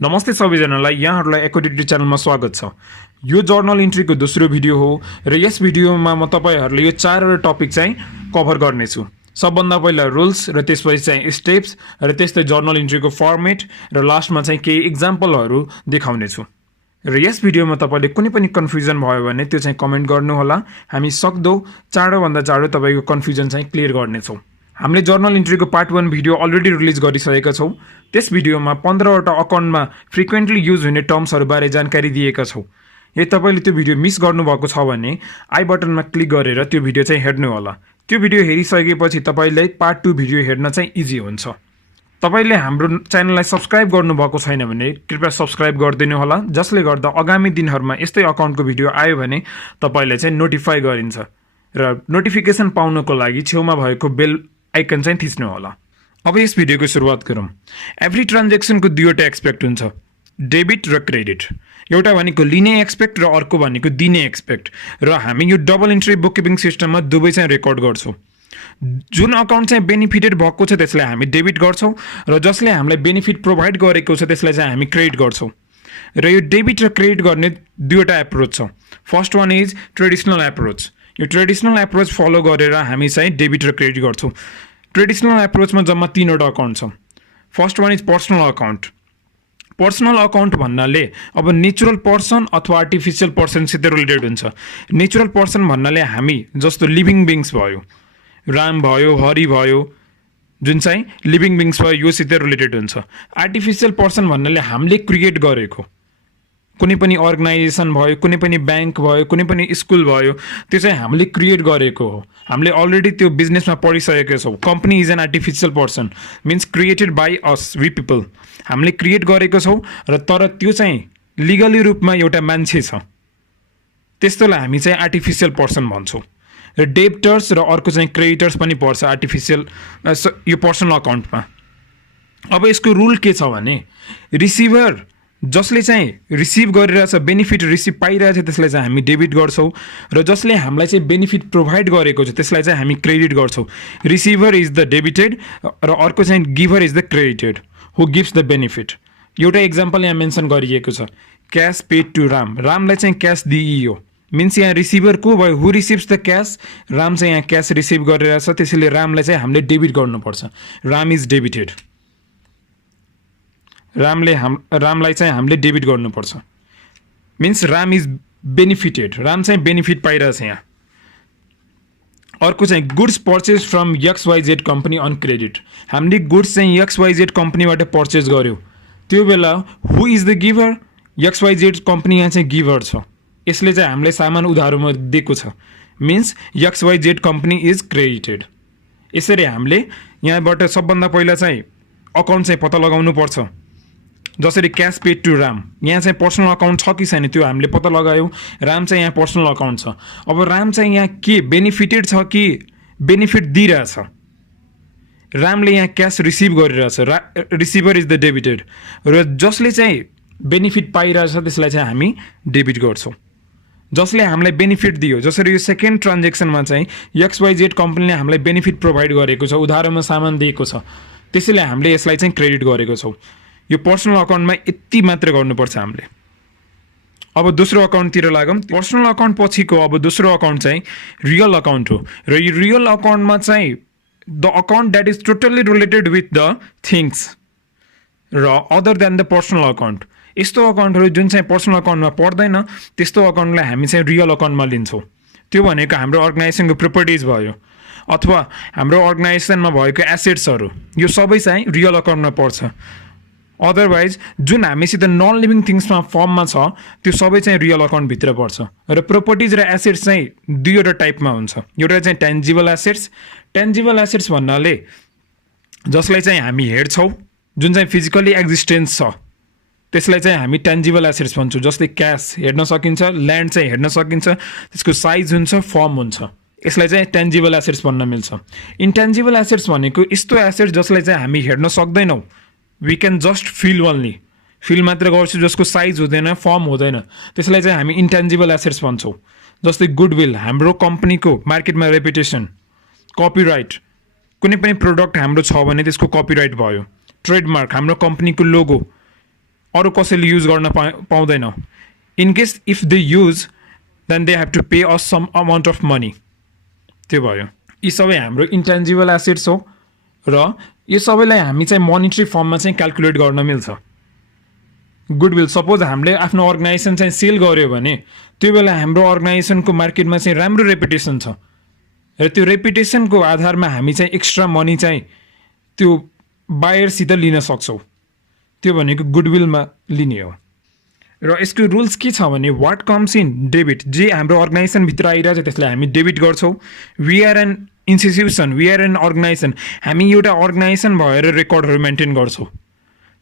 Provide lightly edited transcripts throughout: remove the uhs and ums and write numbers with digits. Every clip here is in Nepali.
नमस्ते सबैजनालाई यहाँहरूलाई एकोडिटी च्यानलमा स्वागत छ। यो जर्नल इन्ट्रीको दोस्रो भिडियो हो र यस भिडियोमा म तपाईहरुले यो चारवटा टपिक चाहिँ कभर गर्नेछु। सबभन्दा पहिला रुल्स र त्यसपछि चाहिँ स्टेप्स र त्यस्तै जर्नल इन्ट्रीको फर्मेट र लास्टमा चाहिँ केही एक्जाम्पलहरु देखाउने छु। र यस भिडियोमा तपाईले कुनै पनि कन्फ्युजन भयो भने त्यो चाहिँ कमेन्ट गर्नु होला। हामी सक्दो चाँडो भन्दा चाँडो तपाईको कन्फ्युजन चाहिँ क्लियर गर्नेछौं। हामीले जर्नल इन्ट्रीको पार्ट 1 भिडियो अलरेडी रिलिज गरिसकेका छौं। त्यस भिडियोमा 15 वटा अकाउन्टमा फ्रिक्वेन्टली युज हुने टर्म्सहरु बारे जानकारी दिएका छौं। यदि तपाईले त्यो भिडियो मिस गर्नुभएको छ भने आई बटनमा क्लिक गरेर त्यो भिडियो चाहिँ हेर्नु होला। त्यो भिडियो हेरिसकेपछि तपाईलाई पार्ट 2 भिडियो हेर्न चाहिँ इजी हुन्छ। तपाईले हाम्रो च्यानललाई सब्स्क्राइब गर्नुभएको छैन भने कृपया सब्स्क्राइब गरिदिनु होला, जसले गर्दा आगामी दिनहरुमा यस्तै अकाउन्टको भिडियो आयो भने तपाईलाई चाहिँ नोटिफाई गरिन्छ र नोटिफिकेसन पाउनको लागि छेउमा भएको बेल आइकन चाहिँ थिच्नु होला। अब यस भिडियोको सुरुवात गरौँ। एभ्री ट्रान्ज्याक्सनको दुईवटा एक्सपेक्ट हुन्छ, डेबिट र क्रेडिट। एउटा भनेको लिने एक्सपेक्ट र अर्को भनेको दिने एक्सपेक्ट। र हामी यो डबल इन्ट्री बुककिपिङ सिस्टममा दुवै चाहिँ रेकर्ड गर्छौं। जुन अकाउन्ट चाहिँ बेनिफिटेड भएको छ त्यसलाई हामी डेबिट गर्छौं र जसले हामीलाई बेनिफिट प्रोभाइड गरेको छ त्यसलाई चाहिँ हामी क्रेडिट गर्छौं। र यो डेबिट र क्रेडिट गर्ने दुईवटा एप्रोच छ। First one is traditional approach. यो ट्रेडिसनल एप्रोच फलो गरेर हामी चाहिँ डेबिट र क्रेडिट गर्छौं। ट्रेडिसनल एप्रोचमा जम्मा 3 वटा अकाउन्ट छ। First one is personal account. Personal account भन्नाले अब नेचुरल पर्सन अथवा आर्टिफिशियल पर्सनसित रिलेटेड हुन्छ। नेचुरल पर्सन भन्नाले हामी जस्तो लिभिङ बिङ्स भयो, राम भयो, हरि भयो, जुन चाहिँ लिभिङ बिङ्स भयो, यो सित रिलेटेड हुन्छ। आर्टिफिशियल पर्सन भन्नाले हामीले क्रिएट गरेको कुनै पनि अर्गनाइजेसन भयो, कुनै पनि बैंक भयो, कुनै पनि स्कुल भयो, त्यो चाहिँ हामीले क्रिएट गरेको हो। हामीले अलरेडी त्यो बिजनेसमा पढिसकेका छौं। Company is an artificial person, means created by us, we people. हामीले क्रिएट गरेको छौं र तर त्यो चाहिँ लिगली रूपमा एउटा मान्छे छ, त्यस्तोलाई हामी चाहिँ आर्टिफिशियल पर्सन भन्छौं। र डेब्टर्स र अर्को चाहिँ क्रेडिटर्स पनि पर्छ आर्टिफिशियल यो पर्सनल अकाउन्टमा। अब यसको रुल के छ भने रिसिभर जसले चाहिँ रिसिभ गरिरहेछ, बेनिफिट रिसिभ पाइरहेछ, त्यसलाई चाहिँ हामी डेबिट गर्छौं र जसले हामीलाई चाहिँ बेनिफिट प्रोभाइड गरेको छ त्यसलाई चाहिँ हामी क्रेडिट गर्छौं। रिसिभर इज द डेबिटेड र अर्को चाहिँ giver is the credited who gives the benefit. एउटा एक्जाम्पल यहाँ मेन्सन गरिएको छ, क्याश पेड टु राम। रामलाई चाहिँ क्याश दिइयो, मिन्स यहाँ रिसिभर को भयो, हु रिसिभ्स द क्याश। राम चाहिँ यहाँ क्याश रिसिभ गरिरहेछ, त्यसैले रामलाई चाहिँ हामीले डेबिट गर्नुपर्छ। Ram is debited. रामलाई चाहिँ हामीले डेबिट गर्नुपर्छ, means Ram is benefited. Ram चाहिँ बेनिफिट पाइरहेछ यहाँ। अर्को चाहिँ goods purchase from XYZ company on credit. हामीले गुड्स चाहिँ XYZ कम्पनीबाट पर्चेज गर्यो, त्यो बेला who is the giver? XYZ company यहाँ चाहिँ गिभर छ। यसले चाहिँ हामीलाई सामान उधारोमा दिएको छ, means XYZ company is credited. यसरी हामीले यहाँबाट सबभन्दा पहिला चाहिँ अकाउन्ट चाहिँ पत्ता लगाउनु पर्छ। जसरी क्याश पेड टु राम, यहाँ चाहिँ पर्सनल अकाउन्ट छ कि छैन त्यो हामीले पत्ता लगायौं। राम चाहिँ यहाँ पर्सनल अकाउन्ट छ। अब राम चाहिँ यहाँ के बेनिफिटेड छ कि बेनिफिट दिइरहेछ? रामले यहाँ क्याश रिसिभ गरिरहेछ, रिसिभर इज द डेबिटेड। र जसले चाहिँ बेनिफिट पाइरहेछ त्यसलाई चाहिँ हामी डेबिट गर्छौं, जसले हामीलाई बेनिफिट दियो। जसरी यो सेकेन्ड ट्रान्ज्याक्सनमा चाहिँ XYZ कम्पनीले हामीलाई बेनिफिट प्रोभाइड गरेको छ, उधारोमा सामान दिएको छ, त्यसैले हामीले यसलाई चाहिँ क्रेडिट गरेको छौं। यो पर्सनल अकाउन्टमा यति मात्र गर्नुपर्छ हामीले। अब दोस्रो अकाउन्टतिर लागौँ। पर्सनल अकाउन्ट पछिको अब दोस्रो अकाउन्ट चाहिँ रियल अकाउन्ट हो। र यो रियल अकाउन्टमा चाहिँ the account that is totally related with the things र other than the personal account. यस्तो अकाउन्टहरू जुन चाहिँ पर्सनल अकाउन्टमा पर्दैन त्यस्तो अकाउन्टलाई हामी चाहिँ रियल अकाउन्टमा लिन्छौँ। त्यो भनेको हाम्रो अर्गनाइजेसनको प्रोपर्टिज भयो अथवा हाम्रो अर्गनाइजेसनमा भएको एसेट्सहरू, यो सबै चाहिँ रियल अकाउन्टमा पर्छ। अदरवाइज जुन हामीसित नन लिभिङ थिङ्समा फर्ममा छ त्यो सबै चाहिँ रियल अकाउन्टभित्र पर्छ। र प्रोपर्टिज र एसेट्स चाहिँ दुईवटा टाइपमा हुन्छ। एउटा चाहिँ टेन्जिबल एसेट्स। टेन्जिबल एसेट्स भन्नाले जसलाई चाहिँ हामी हेर्छौँ, जुन चाहिँ फिजिकली एक्जिस्टेन्स छ त्यसलाई चाहिँ हामी टेन्जिबल एसेट्स भन्छौँ। जस्तै क्यास हेर्न सकिन्छ, ल्यान्ड चाहिँ हेर्न सकिन्छ, त्यसको साइज हुन्छ, फर्म हुन्छ, यसलाई चाहिँ टेन्जिबल एसेट्स भन्न मिल्छ। इन्टेन्जिबल एसेट्स भनेको यस्तो एसेट्स जसलाई चाहिँ हामी हेर्न सक्दैनौँ, we can just feel only, feel मात्र गर्छु, जसको साइज हुँदैन, फर्म हुँदैन, त्यसलाई चाहिँ हामी इन्टेन्जिबल एसेट्स भन्छौँ। जस्तै गुडविल, हाम्रो कम्पनीको मार्केटमा रेपुटेसन, कपिराइट, कुनै पनि प्रोडक्ट हाम्रो छ भने त्यसको कपिराइट भयो। ट्रेडमार्क, हाम्रो कम्पनीको लोगो, अरू कसैले युज गर्न पाउँदैन. In case if they use then they have to pay us some amount of money. त्यो भयो. यी सबै हाम्रो इन्टेन्जिबल एसेट्स हो र यो सबैलाई हामी चाहिँ मोनिटरी फर्ममा चाहिँ क्याल्कुलेट गर्न मिल्छ. गुडविल सपोज हामीले आफ्नो अर्गनाइजेसन चाहिँ सेल गर्यो भने त्यो बेला हाम्रो अर्गनाइजेसनको मार्केटमा चाहिँ राम्रो रेपुटेसन छ र त्यो रेपुटेसनको आधारमा हामी चाहिँ एक्स्ट्रा मनी चाहिँ त्यो बायरसित लिन सक्छौँ. त्यो भनेको गुडविलमा लिने हो. र यसको रुल्स के छ भने वाट कम्स इन डेबिट, जे हाम्रो अर्गनाइजेसनभित्र आइरहेछ त्यसलाई हामी डेबिट गर्छौँ. We are an institution, we are an organization, हामी एउटा अर्गनाइजेसन भएर रेकर्डहरू मेन्टेन गर्छौँ.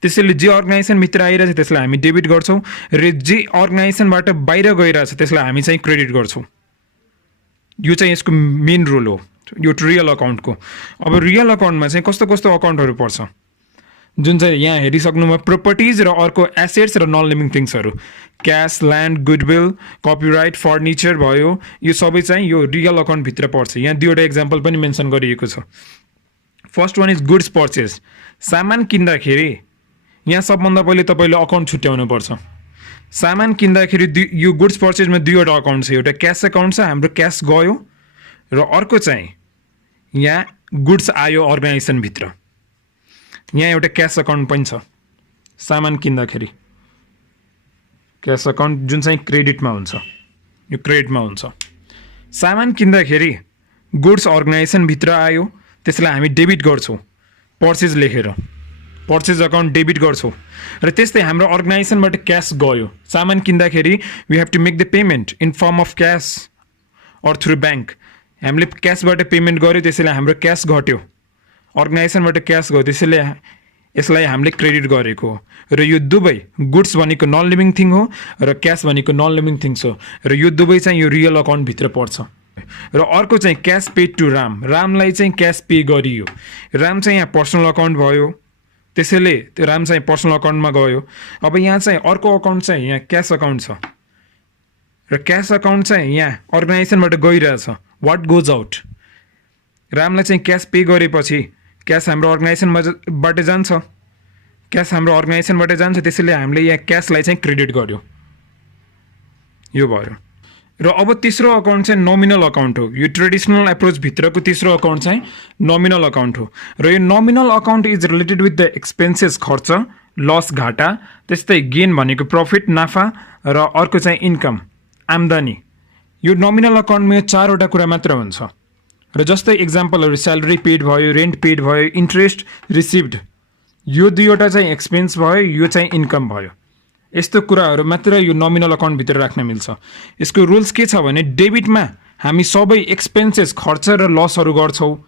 त्यसैले जे अर्गनाइजेसनभित्र आइरहेछ त्यसलाई हामी डेबिट गर्छौँ र जे अर्गनाइजेसनबाट बाहिर गइरहेछ त्यसलाई हामी चाहिँ क्रेडिट गर्छौँ. यो चाहिँ यसको मेन रोल हो यो रियल अकाउन्टको. अब रियल अकाउन्टमा चाहिँ कस्तो कस्तो अकाउन्टहरू पर्छ जुन चाहिँ यहाँ हेरिसक्नुमा प्रोपर्टिज र अर्को एसेट्स र नन लिभिङ थिङ्सहरू, cash, land, goodwill, copyright, furniture भयो, यो सबै चाहिँ यो रियल अकाउन्टभित्र पर्छ. यहाँ दुईवटा इक्जाम्पल पनि मेन्सन गरिएको छ. First one is goods purchase. सामान किन्दाखेरि यहाँ सबभन्दा पहिले तपाईँले अकाउन्ट छुट्याउनुपर्छ. सामान किन्दाखेरि यो गुड्स पर्चेसमा दुईवटा अकाउन्ट छ. एउटा क्यास अकाउन्ट छ, हाम्रो क्यास गयो, र अर्को चाहिँ यहाँ गुड्स आयो अर्गनाइजेसनभित्र. यहाँ एउटा क्यास अकाउन्ट पनि छ. सामान किन्दाखेरि क्यास अकाउन्ट जुन चाहिँ क्रेडिटमा हुन्छ, यो क्रेडिटमा हुन्छ. सामान किन्दाखेरि गुड्स अर्गनाइजेसनभित्र आयो, त्यसलाई हामी डेबिट गर्छौँ पर्चेज लेखेर, पर्चेज अकाउन्ट डेबिट गर्छौँ. र त्यस्तै हाम्रो अर्गनाइजेसनबाट क्यास गयो, सामान किन्दाखेरि we have to make the payment in form of cash or through bank. हामीले क्यासबाट पेमेन्ट गऱ्यो, त्यसैले हाम्रो क्यास घट्यो, अर्गनाइजेसनबाट क्यास गयो, त्यसैले यसलाई हामीले क्रेडिट गरेको हो. र यो दुवै गुड्स भनेको नन लिभिङ थिङ हो र क्यास भनेको नन लिभिङ थिङ्स हो, र यो दुवै चाहिँ यो रियल अकाउन्टभित्र पर्छ. र अर्को चाहिँ क्यास पेड टु राम. रामलाई चाहिँ क्यास पे गरियो. राम चाहिँ यहाँ पर्सनल अकाउन्ट भयो, त्यसैले त्यो राम चाहिँ पर्सनल अकाउन्टमा गयो. अब यहाँ चाहिँ अर्को अकाउन्ट चाहिँ यहाँ क्यास अकाउन्ट छ र क्यास अकाउन्ट चाहिँ यहाँ अर्गनाइजेसनबाट गइरहेछ. वाट गोज आउट, रामलाई चाहिँ क्यास पे गरेपछि क्यास हाम्रो अर्गनाइजेसनबाट जान्छ, क्यास हाम्रो अर्गनाइजेसनबाट जान्छ, त्यसैले हामीले यहाँ क्यासलाई चाहिँ क्रेडिट गर्यो. यो भयो. र अब तेस्रो अकाउन्ट चाहिँ नोमिनल अकाउन्ट हो. यो ट्रेडिसनल एप्रोचभित्रको तेस्रो अकाउन्ट चाहिँ नोमिनल अकाउन्ट हो. र यो nominal account is related with the expenses, खर्च, लस, घाटा, त्यस्तै गेन भनेको प्रफिट, नाफा, र अर्को चाहिँ इन्कम, आम्दानी. यो नोमिनल अकाउन्टमा यो चारवटा कुरा मात्र हुन्छ. र जस्तै इक्जाम्पलहरू स्यालेरी पेड भयो, रेन्ट पेड भयो, इन्ट्रेस्ट रिसिभ्ड, यो दुईवटा चाहिँ एक्सपेन्स भयो, यो चाहिँ इन्कम भयो. यस्तो कुराहरू मात्र यो नोमिनल अकाउन्टभित्र राख्न मिल्छ. यसको रुल्स के छ भने डेबिटमा हामी सबै एक्सपेन्सेस, खर्च र लसहरू गर्छौँ.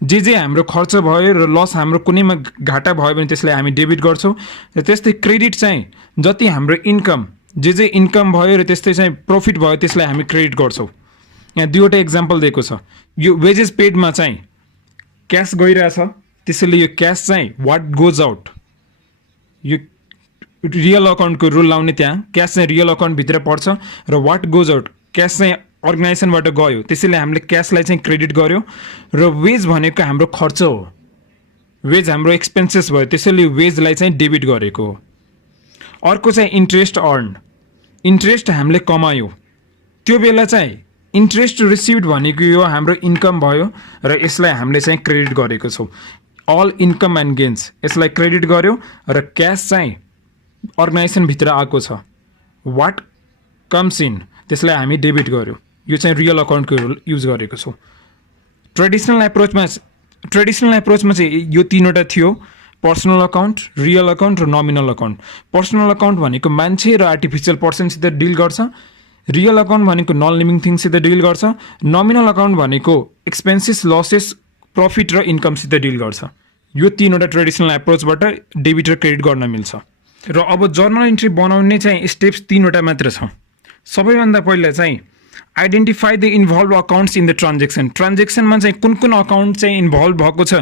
जे हाम्रो खर्च भयो र लस, हाम्रो कुनैमा घाटा भयो भने त्यसलाई हामी डेबिट गर्छौँ. र त्यस्तै क्रेडिट चाहिँ जति हाम्रो इन्कम, जे इन्कम भयो र त्यस्तै चाहिँ प्रफिट भयो त्यसलाई हामी क्रेडिट गर्छौँ. यहाँ दुईवटा इक्जाम्पल दिएको छ. यो वेजेस पेडमा चाहिँ क्यास गइरहेछ, त्यसैले यो क्यास चाहिँ वाट गोज आउट, यो रियल अकाउन्टको रुल लाउने त्यहाँ क्यास चाहिँ रियल अकाउन्टभित्र पर्छ र वाट गोज आउट, क्यास चाहिँ अर्गनाइजेसनबाट गयो, त्यसैले हामीले क्यासलाई चाहिँ क्रेडिट गर्यो. र वेज भनेको हाम्रो खर्च हो, वेज हाम्रो एक्सपेन्सेस भयो, त्यसैले वेजलाई चाहिँ डेबिट गरेको हो. अर्को चाहिँ इन्ट्रेस्ट अर्न, इन्ट्रेस्ट हामीले कमायो, त्यो बेला चाहिँ इन्ट्रेस्ट रिसिभ्ड भनेको यो हाम्रो इन्कम भयो र यसलाई हामीले चाहिँ क्रेडिट गरेको छौँ. अल इन्कम एन्ड गेन्स यसलाई क्रेडिट गर्यो र क्यास चाहिँ अर्गनाइजेसनभित्र आएको छ, वाट कम्स इन, त्यसलाई हामी डेबिट गर्यो. यो चाहिँ रियल अकाउन्टको युज गरेको छौँ. ट्रेडिसनल एप्रोचमा चाहिँ यो तिनवटा थियो, पर्सनल अकाउन्ट, रियल अकाउन्ट र नोमिनल अकाउन्ट. पर्सनल अकाउन्ट भनेको मान्छे र आर्टिफिसियल पर्सनसित डिल गर्छ, रियल अकाउन्ट भनेको नन लिभिङ थिङ्ससित डिल गर्छ, नोमिनल अकाउन्ट भनेको एक्सपेन्सेस, लसेस, प्रफिट र इन्कमसित डिल गर्छ. यो तिनवटा ट्रेडिसनल एप्रोचबाट डेबिट र क्रेडिट गर्न मिल्छ. र अब जर्नल इन्ट्री बनाउने चाहिँ स्टेप्स तिनवटा मात्र छ. सबैभन्दा पहिला चाहिँ identify the involve accounts in the transaction. ट्रान्जेक्सनमा चाहिँ कुन कुन अकाउन्ट चाहिँ इन्भल्भ भएको छ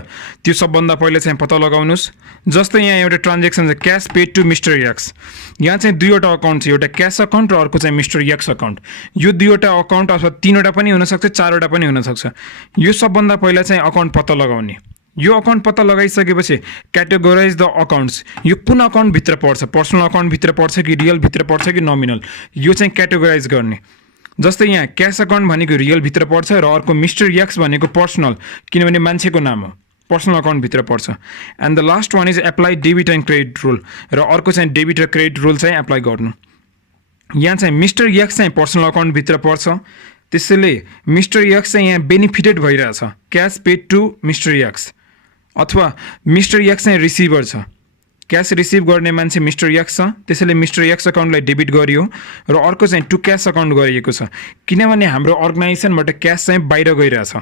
त्यो सबभन्दा पहिला चाहिँ पत्ता लगाउनुहोस्. जस्तै यहाँ एउटा ट्रान्जेक्सन छ cash paid to mister X. यहाँ चाहिँ दुईवटा अकाउन्ट छ, एउटा क्यास अकाउन्ट र अर्को चाहिँ मिस्टर यक्स अकाउन्ट. यो दुईवटा अकाउन्ट अथवा तिनवटा पनि हुनसक्छ, चारवटा पनि हुनसक्छ. यो सबभन्दा पहिला चाहिँ अकाउन्ट पत्ता लगाउने. यो अकाउन्ट पत्ता लगाइसकेपछि क्याटेगोराइज द अकाउन्ट्स, यो कुन अकाउन्टभित्र पर्छ, पर्सनल अकाउन्टभित्र पर्छ कि रियलभित्र पर्छ कि नोमिनल, यो चाहिँ क्याटेगोराइज गर्ने। जस्तै यहाँ क्यास अकाउन्ट भनेको रियलभित्र पर्छ र अर्को मिस्टर यक्स भनेको पर्सनल, किनभने मान्छेको नाम हो, पर्सनल अकाउन्टभित्र पर्छ। And the last one is apply debit and credit rule, र अर्को चाहिँ डेबिट र क्रेडिट रुल चाहिँ एप्लाई गर्नु। यहाँ चाहिँ मिस्टर यक्स चाहिँ पर्सनल अकाउन्टभित्र पर्छ, त्यसैले मिस्टर यक्स चाहिँ यहाँ बेनिफिटेड भइरहेछ, cash paid to mister X, अथवा मिस्टर यक्स चाहिँ रिसिभर छ, क्यास रिसिभ गर्ने मान्छे मिस्टर यक्स छ, त्यसैले मिस्टर यक्स अकाउन्टलाई डेबिट गरियो। र अर्को चाहिँ टु क्यास अकाउन्ट गरिएको छ, किनभने हाम्रो अर्गनाइजेसनबाट क्यास चाहिँ बाहिर गइरहेछ,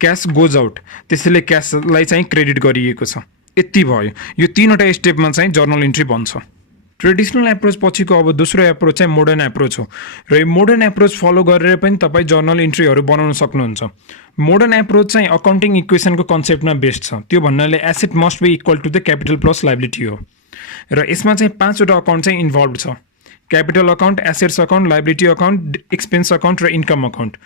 क्यास गोज आउट, त्यसैले क्यासलाई चाहिँ क्रेडिट गरिएको छ। यति भयो, यो तीनवटा स्टेपमा चाहिँ जर्नल इन्ट्री बन्छ। ट्रेडिसनल एप्रोच पछिको अब दोस्रो एप्रोच चाहिँ मोडर्न एप्रोच हो, र यो मोडर्न एप्रोच फलो गरेर पनि तपाईँ जर्नल इन्ट्रीहरू बनाउन सक्नुहुन्छ। मोडर्न एप्रोच चाहिँ अकाउन्टिङ इक्वेसनको कन्सेप्टमा बेस्ड छ, त्यो भन्नाले asset must be equal to the capital plus liability हो, र यसमा चाहिँ 5वटा अकाउन्ट चाहिँ इन्भल्भ छ, capital account, assets account, liability account, expense account र इन्कम अकाउन्ट।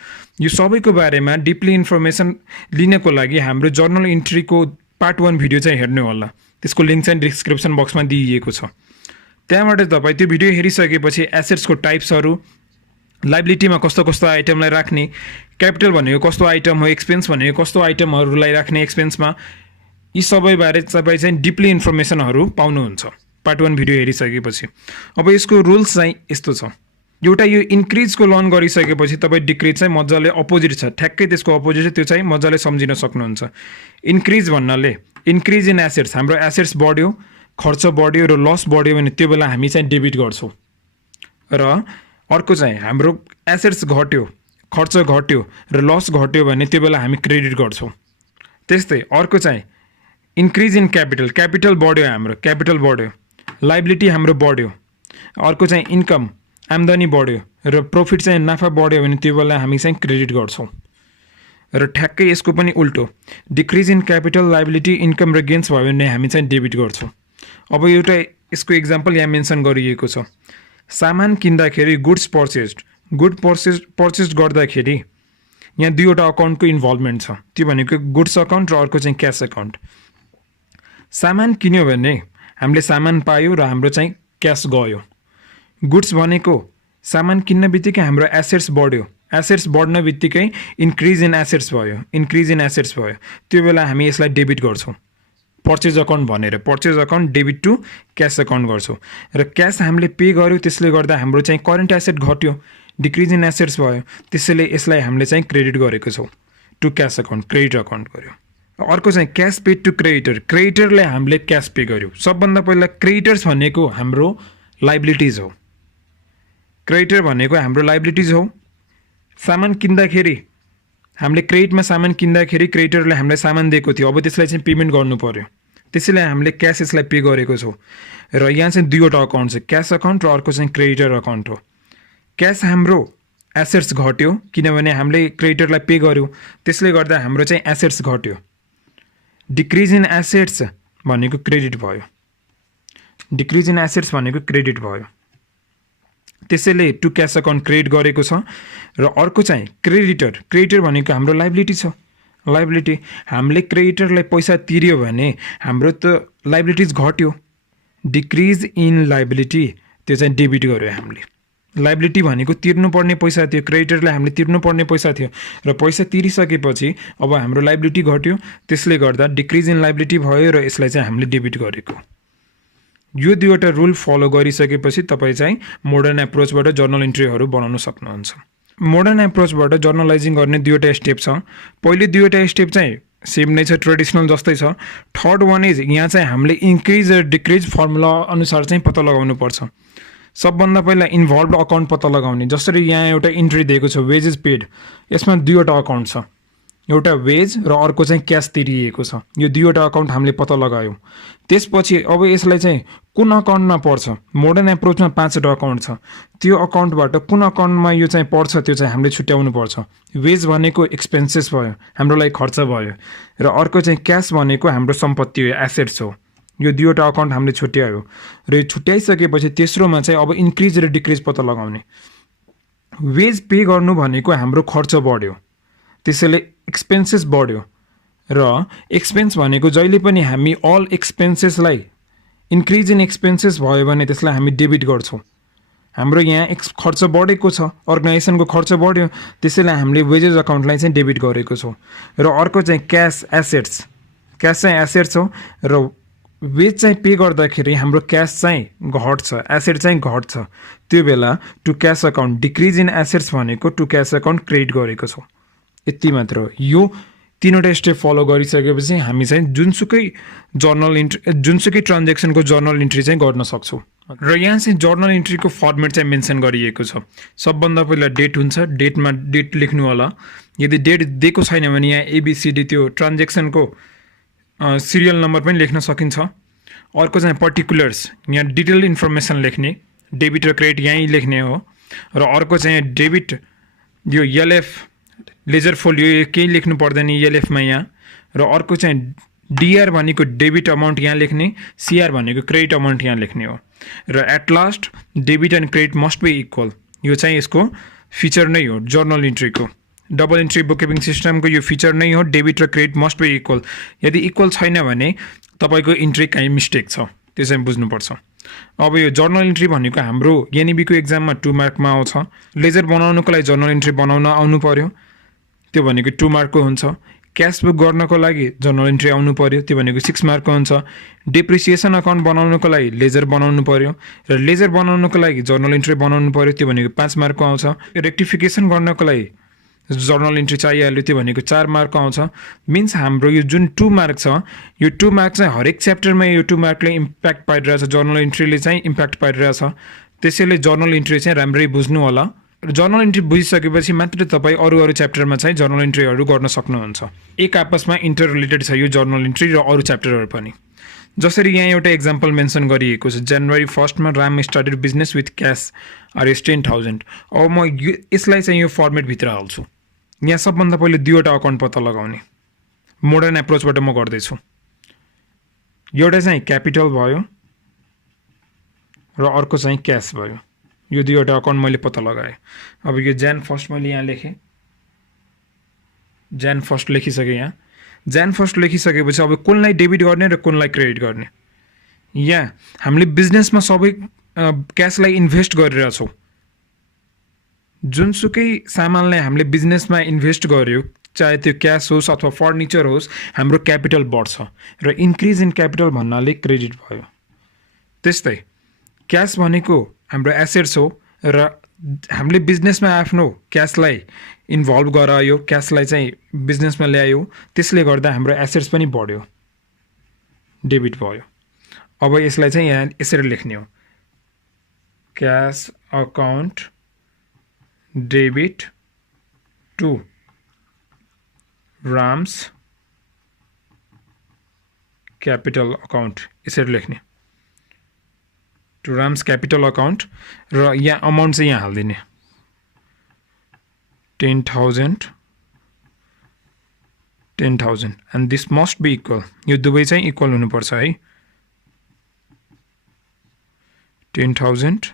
यो सबैको बारेमा डिपली इन्फर्मेसन लिनको लागि हाम्रो जर्नल इन्ट्रीको पार्ट 1 भिडियो चाहिँ हेर्नु होला, त्यसको लिङ्क चाहिँ डिस्क्रिप्सन बक्समा दिइएको छ। त्यहाँबाट तपाईँ त्यो भिडियो हेरिसकेपछि एसेट्सको टाइप्सहरू, लाइबिलिटीमा कस्तो कस्तो आइटमलाई राख्ने, क्यापिटल भनेको कस्तो आइटम हो, एक्सपेन्स भनेको कस्तो आइटमहरूलाई राख्ने एक्सपेन्समा, यी सबैबारे तपाईँ चाहिँ डिपली इन्फर्मेसनहरू पाउनुहुन्छ पार्ट 1 भिडियो हेरिसकेपछि। अब यसको रुल्स चाहिँ यस्तो छ, एउटा यो इन्क्रिजको लर्न गरिसकेपछि तपाईँ डिक्रिज चाहिँ मजाले अपोजिट छ, ठ्याक्कै त्यसको अपोजिट त्यो चाहिँ मजाले सम्झिन सक्नुहुन्छ। इन्क्रिज भन्नाले इन्क्रिज इन एसेट्स, हाम्रो एसेट्स बढ्यो, खर्च बढ्यो र लस बढ्यो भने त्यो बेला हामी चाहिँ डेबिट गर्छौँ, र अर्को चाहिँ हाम्रो एसेट्स घट्यो, खर्च घट्यो र लस घट्यो भने त्यो बेला हामी क्रेडिट गर्छौँ। त्यस्तै अर्को चाहिँ इन्क्रिज इन क्यापिटल, क्यापिटल बढ्यो, हाम्रो क्यापिटल बढ्यो, लाइबिलिटी हाम्रो बढ्यो, अर्को चाहिँ इन्कम, आम्दानी बढ्यो र प्रफिट चाहिँ नाफा बढ्यो भने त्यो बेला हामी चाहिँ क्रेडिट गर्छौँ। र ठ्याक्कै यसको पनि उल्टो, decrease in capital, liability, income र गेन्स भयो भने हामी चाहिँ डेबिट गर्छौँ। अब एउटा यसको इक्जाम्पल यहाँ मेन्सन गरिएको छ, सामान किन्दाखेरि गुड्स पर्चेस्ड, पर्चेस्ड गर्दाखेरि यहाँ 2वटा अकाउन्टको इन्भल्भमेन्ट छ, त्यो भनेको गुड्स अकाउन्ट र अर्को चाहिँ क्यास अकाउन्ट। सामान किन्यो भने हामीले सामान पायो र हाम्रो चाहिँ क्यास गयो। गुड्स भनेको सामान किन्न बित्तिकै हाम्रो एसेट्स बढ्यो, एसेट्स बढ्न बित्तिकै इन्क्रिज इन एसेट्स भयो, इन्क्रिज इन एसेट्स भयो, त्यो बेला हामी यसलाई डेबिट गर्छौँ, पर्चेज अकाउन्ट भनेर, purchase account debit to cash account गर्छौँ। र क्यास हामीले पे गर्यो, त्यसले गर्दा हाम्रो चाहिँ करेन्ट एसेट घट्यो, डिक्रिज इन एसेट्स भयो, त्यसैले यसलाई हामीले चाहिँ क्रेडिट गरेको छौँ, to cash account, credit account गर्यो। अर्को चाहिँ क्यास पेड टु क्रेडिटर, क्रेडिटरले हामीले क्यास पे गर्यो। सबभन्दा पहिला क्रेडिटर्स भनेको हाम्रो लाइबिलिटिज हो, क्रेडिटर भनेको हाम्रो लाइबिलिटिज हो। सामान किन्दाखेरि हामीले क्रेडिटमा सामान किन्दाखेरि क्रेडिटरले हामीलाई सामान दिएको थियो, अब त्यसलाई चाहिँ पेमेन्ट गर्नु पर्यो, त्यसैले हामीले क्यास यसलाई पे गरेको छौँ। र यहाँ चाहिँ 2वटा अकाउन्ट छ, क्यास अकाउन्ट र अर्को चाहिँ क्रेडिटर अकाउन्ट हो। क्यास हाम्रो एसेट्स घट्यो, किनभने हामीले क्रेडिटरलाई पे गर्यो, त्यसले गर्दा हाम्रो चाहिँ एसेट्स घट्यो। डिक्रिज इन एसेट्स भनेको क्रेडिट भयो, डिक्रिज इन एसेट्स भनेको क्रेडिट भयो, त्यसैले टु क्यास अकाउन्ट क्रेडिट गरेको छ। र अर्को चाहिँ क्रेडिटर, क्रेडिटर भनेको हाम्रो लाइबिलिटी छ, लाइबिलिटी हामीले क्रेडिटरलाई पैसा तिर्यो भने हाम्रो त लाइबिलिटिज घट्यो, डिक्रिज इन लाइबिलिटी, त्यो चाहिँ डेबिट गर्यो हामीले। लाइबिलिटी भनेको तिर्नुपर्ने पैसा थियो, क्रेडिटरलाई हामीले तिर्नुपर्ने पैसा थियो, र पैसा तिरिसकेपछि अब हाम्रो लाइबिलिटी घट्यो, त्यसले गर्दा डिक्रिज इन लाइबिलिटी भयो र यसलाई चाहिँ हामीले डेबिट गरेको। यो 2वटा रुल फलो गरिसकेपछि तपाईँ चाहिँ मोडर्न एप्रोचबाट जर्नल इन्ट्रीहरू बनाउन सक्नुहुन्छ। मोडर्न एप्रोचबाट जर्नलाइजिङ गर्ने 2वटा स्टेप छ। पहिले 2वटा स्टेप चाहिँ सेम नै छ, ट्रेडिसनल जस्तै छ। थर्ड वान इज यहाँ चाहिँ हामीले इन्क्रिज र डिक्रिज फर्मुला अनुसार चाहिँ पत्ता लगाउनु पर्छ। सबभन्दा पहिला इन्भल्भ अकाउन्ट पत्ता लगाउने, जसरी यहाँ एउटा इन्ट्री दिएको छ वेजेस पेड, यसमा 2वटा अकाउन्ट छ, एउटा वेज र अर्को चाहिँ क्यास तिरिएको छ। यो 2वटा अकाउन्ट हामीले पत्ता लगायौँ। त्यसपछि अब यसलाई चाहिँ कुन अकाउन्टमा पर्छ, मोडर्न एप्रोचमा 5वटा अकाउन्ट छ, त्यो अकाउन्टबाट कुन अकाउन्टमा यो चाहिँ पर्छ त्यो चाहिँ हामीले छुट्याउनु पर्छ। वेज भनेको एक्सपेन्सेस भयो, हाम्रो लागि खर्च भयो, र अर्को चाहिँ क्यास भनेको हाम्रो सम्पत्ति हो, एसेट्स हो। यो 2वटा अकाउन्ट हामीले छुट्यायो, र यो छुट्याइसकेपछि तेस्रोमा चाहिँ अब इन्क्रिज र डिक्रिज पत्ता लगाउने। वेज पे गर्नु भनेको हाम्रो खर्च बढ्यो, त्यसैले एक्सपेन्सेस बढ्यो, र एक्सपेन्स भनेको जहिले पनि हामी अल एक्सपेन्सेसलाई इन्क्रिज इन एक्सपेन्सेस भयो भने त्यसलाई हामी डेबिट गर्छौँ। हाम्रो यहाँ खर्च बढेको छ, अर्गनाइजेसनको खर्च बढ्यो, त्यसैले हामीले वेजेस अकाउन्टलाई चाहिँ डेबिट गरेको छौँ। र अर्को चाहिँ क्यास एसेट्स, क्यास चाहिँ एसेट्स हो र वेज चाहिँ पे गर्दाखेरि हाम्रो क्यास चाहिँ घट्छ, एसेट चाहिँ घट्छ, त्यो बेला to cash account decrease in assets भनेको टु क्यास अकाउन्ट क्रेडिट गरेको छौँ। यति मात्र हो। यो तीनवटा स्टेप फलो गरिसकेपछि हामी चाहिँ जुनसुकै जर्नल इन्ट्री, जुनसुकै ट्रान्जेक्सनको जर्नल इन्ट्री चाहिँ गर्न सक्छौँ। र यहाँ चाहिँ जर्नल इन्ट्रीको फर्मेट चाहिँ मेन्सन गरिएको छ। सबभन्दा पहिला डेट हुन्छ, डेटमा डेट लेख्नु होला। यदि डेट दिएको छैन भने यहाँ एबिसिडी त्यो ट्रान्जेक्सनको सिरियल नम्बर पनि लेख्न सकिन्छ। अर्को चाहिँ पर्टिकुलर्स, यहाँ डिटेल इन्फर्मेसन लेख्ने, डेबिट र क्रेडिट यहीँ लेख्ने हो। र अर्को चाहिँ डेबिट यो एलएफ लेजर फोल्ड, यो केही लेख्नु पर्दैन एलएफमा यहाँ। र अर्को चाहिँ डिआर भनेको डेबिट अमाउन्ट यहाँ लेख्ने, सिआर भनेको क्रेडिट अमाउन्ट यहाँ लेख्ने हो। र at last debit and credit must be equal, यो चाहिँ यसको फिचर नै हो जर्नल इन्ट्रीको। डबल इन्ट्री बुककिपिङ सिस्टमको यो फिचर नै हो, डेबिट र क्रेडिट मस्ट बी इक्वल। यदि इक्वल छैन भने तपाईँको इन्ट्री कहीँ मिस्टेक छ, त्यो चाहिँ बुझ्नुपर्छ। अब यो जर्नल इन्ट्री भनेको हाम्रो एनइबीको एक्जाममा 2 मार्कमा आउँछ। लेजर बनाउनुको लागि जर्नल इन्ट्री बनाउन आउनु पर्यो, त्यो भनेको 2 मार्कको हुन्छ। क्यास बुक गर्नको लागि जर्नल इन्ट्री आउनु पर्यो, त्यो भनेको 6 मार्कको हुन्छ। डेप्रिसिएसन अकाउन्ट बनाउनुको लागि लेजर बनाउनु पर्यो, र लेजर बनाउनुको लागि जर्नल इन्ट्री बनाउनु पर्यो, त्यो भनेको 5 मार्कको आउँछ। रेक्टिफिकेसन गर्नको लागि जर्नल इन्ट्री चाहिहाल्यो, त्यो भनेको 4 मार्कको आउँछ। मिन्स हाम्रो यो जुन 2 मार्क छ, यो 2 मार्क चाहिँ हरेक च्याप्टरमा यो 2 मार्कले इम्प्याक्ट पारिरहेछ, जर्नल इन्ट्रीले चाहिँ इम्प्याक्ट पारिरहेछ। त्यसैले जर्नल इन्ट्री चाहिँ राम्ररी बुझ्नु होला। जर्नल इन्ट्री बुझिसकेपछि मात्र तपाईँ अरू च्याप्टरमा चाहिँ जर्नल इन्ट्रीहरू गर्न सक्नुहुन्छ। एक आपसमा इन्टर रिलेटेड छ यो जर्नल इन्ट्री र अरू च्याप्टरहरू पनि। जसरी यहाँ एउटा एक्जाम्पल मेन्सन गरिएको छ, जनवरी 1 Ram started business with cash RS 10,000। अब म यसलाई चाहिँ यो फर्मेटभित्र हाल्छु। यहाँ सबभन्दा पहिले 2वटा अकाउन्ट पत्ता लगाउने मोडर्न एप्रोचबाट म गर्दैछु। एउटा चाहिँ क्यापिटल भयो र अर्को चाहिँ क्यास भयो। यो 2वटा अकाउन्ट मैले पत्ता लगाएँ। अब यो Jan 1 मैले यहाँ लेखेँ, Jan 1 लेखिसकेँ। यहाँ Jan 1 लेखिसकेपछि अब कुनलाई डेबिट गर्ने र कुनलाई क्रेडिट गर्ने। यहाँ हामीले बिजनेसमा सबै क्यासलाई इन्भेस्ट गरिरहेछौँ। जुनसुकै सामानलाई हामीले बिजनेसमा इन्भेस्ट गर्यो, चाहे त्यो क्यास होस् अथवा फर्निचर होस्, हाम्रो क्यापिटल बढ्छ र इन्क्रिज इन क्यापिटल भन्नाले क्रेडिट भयो। त्यस्तै क्यास भनेको हाम्रो एसेट्स हो र हामीले बिजनेसमा आफ्नो क्यासलाई इन्भल्भ गरायो, क्यासलाई चाहिँ बिजनेसमा ल्यायो, त्यसले गर्दा हाम्रो एसेट्स पनि बढ्यो, डेबिट भयो। अब यसलाई चाहिँ यहाँ यसरी लेख्ने हो, cash account debit to Ram's capital account, यसरी लेख्ने, टु राम्स क्यापिटल अकाउन्ट। र यहाँ अमाउन्ट चाहिँ यहाँ हालिदिने 10,000 and this must be equal, यो दुवै चाहिँ इक्वल हुनुपर्छ है। 10,000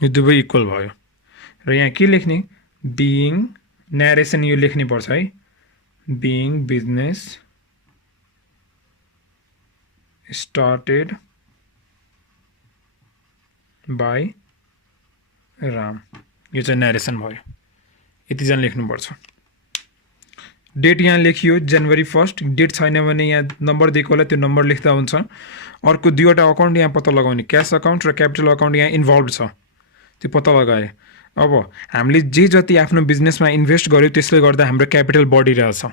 यो दुवै इक्वल भयो। र यहाँ के लेख्ने, बिइङ न्यारेसन यो लेख्ने पर्छ है, being business started by Ram, यो चाहिँ न्यारेसन भयो। यतिजना लेख्नुपर्छ। डेट यहाँ लेखियो जनवरी 1, डेट छैन भने यहाँ नम्बर दिएको होला, त्यो नम्बर लेख्दा हुन्छ। अर्को 2वटा अकाउन्ट यहाँ पत्ता लगाउने, क्यास अकाउन्ट र क्यापिटल अकाउन्ट यहाँ इन्भल्भ छ, त्यो पत्ता लगाए। अब हामीले जे जति आफ्नो बिजनेसमा इन्भेस्ट गर्यो त्यसले गर्दा हाम्रो क्यापिटल बढिरहेछ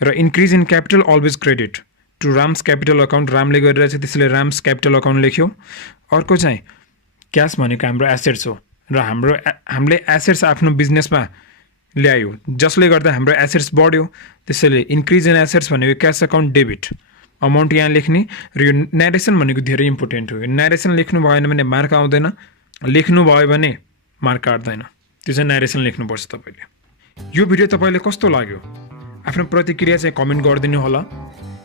र increase in capital always credit to Ram's capital account, रामले गरिरहेछ त्यसले राम्स क्यापिटल अकाउन्ट लेख्यो। अर्को चाहिँ क्यास भनेको हाम्रो एसेट्स हो र हामीले एसेट्स आफ्नो बिजनेसमा ल्यायो जसले गर्दा हाम्रो एसेट्स बढ्यो, त्यसैले इन्क्रिज इन एसेट्स भनेको क्यास अकाउन्ट डेबिट, अमाउन्ट यहाँ लेख्ने। र यो न्यारेसन भनेको धेरै इम्पोर्टेन्ट हो। यो न्यारेसन लेख्नु भएन भने मार्क आउँदैन, लेख्नु भयो भने मार्क काट्दैन, त्यो चाहिँ न्यारेसन लेख्नुपर्छ तपाईँले। यो भिडियो तपाईँले कस्तो लाग्यो आफ्नो प्रतिक्रिया चाहिँ कमेन्ट गरिदिनु होला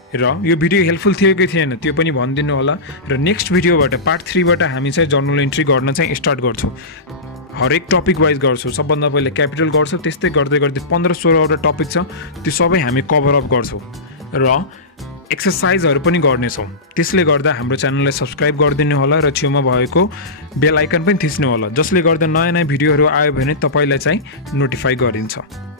र यो भिडियो हेल्पफुल थियो कि थिएन त्यो पनि भनिदिनु होला। र नेक्स्ट भिडियोबाट पार्ट 3बाट हामी चाहिँ जर्नल इन्ट्री गर्न चाहिँ स्टार्ट गर्छौँ। हरेक टपिक वाइज गर्छौँ। सबभन्दा पहिले क्यापिटल गर्छौँ, त्यस्तै गर्दै गर्दै 15-16वटा टपिक छ, त्यो सबै हामी कभर अप गर्छौँ र एक्सर्साइजहरू पनि गर्नेछौँ। त्यसले गर्दा हाम्रो च्यानललाई सब्सक्राइब गरिदिनु होला र छेउमा भएको बेल आइकन पनि थिच्नु होला, जसले गर्दा नयाँ नयाँ भिडियोहरू आयो भने तपाईँलाई चाहिँ नोटिफाई गरिन्छ।